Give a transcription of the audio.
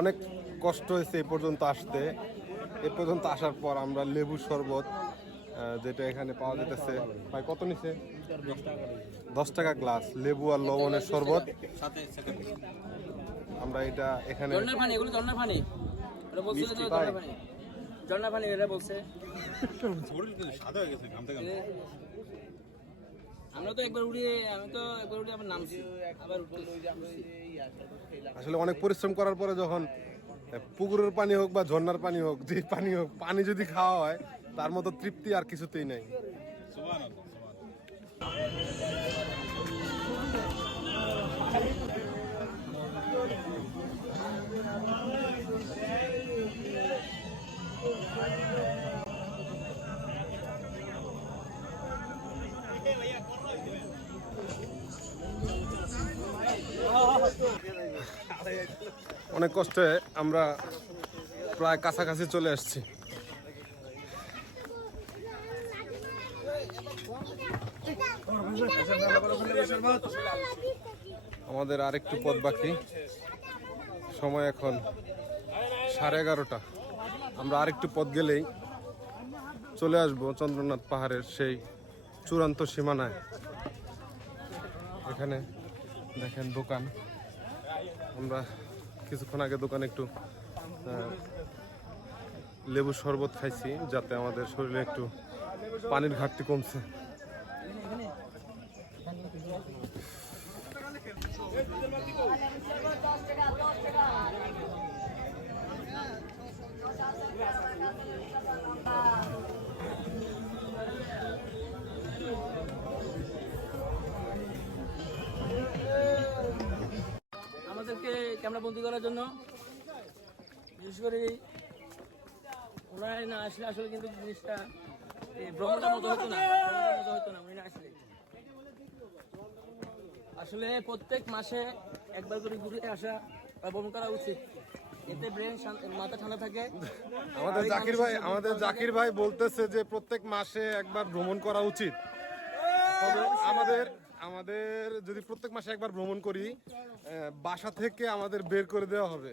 অনেক কষ্ট হয়েছে এই পর্যন্ত আসতে। এ পর্যন্ত আসার পর আমরা লেবু শরবত যেটা এখানে পাওয়া যেতেছে, ভাই কত নিছে? 10 টাকা গ্লাস লেবু আর লবণের শরবত। আমরা এটা এখানে আসলে অনেক পরিশ্রম করার পরে যখন পুকুরের পানি হোক বা ঝর্ণার পানি হোক, যে পানি হোক, পানি যদি খাওয়া হয় তার মতো তৃপ্তি আর কিছুতেই নাই। অনেক কষ্টে আমরা প্রায় কাছাকাছি চলে আসছি। আমাদের আরেকটু পথ বাকি, সময় এখন 11:30। আমরা আরেকটু পথ গেলেই চলে আসবো চন্দ্রনাথ পাহাড়ের সেই চূড়ান্ত সীমানায়। এখানে দেখেন দোকান, আমরা কিছুক্ষণ আগে দোকানে একটু লেবু শরবত খাইছি যাতে আমাদের শরীরে একটু পানির ঘাটতি কমছে। আমাদেরকে ক্যামেরা বন্দি করার জন্য, বিশেষ করে ওরা না আসলে আসলে কিন্তু জিনিসটা ভ্রমণটার মতো হতো না, উনি না আসলে। আসলে প্রত্যেক মাসে একবার করে ঘুরে আসা বা ভ্রমণ করা উচিত, এতে ব্রেন মাথা ঠান্ডা থাকে। আমাদের জাকির ভাই বলতেছে যে প্রত্যেক মাসে একবার ভ্রমণ করা উচিত। আমাদের যদি প্রত্যেক মাসে একবার ভ্রমণ করি, বাসা থেকে আমাদের বের করে দেওয়া হবে।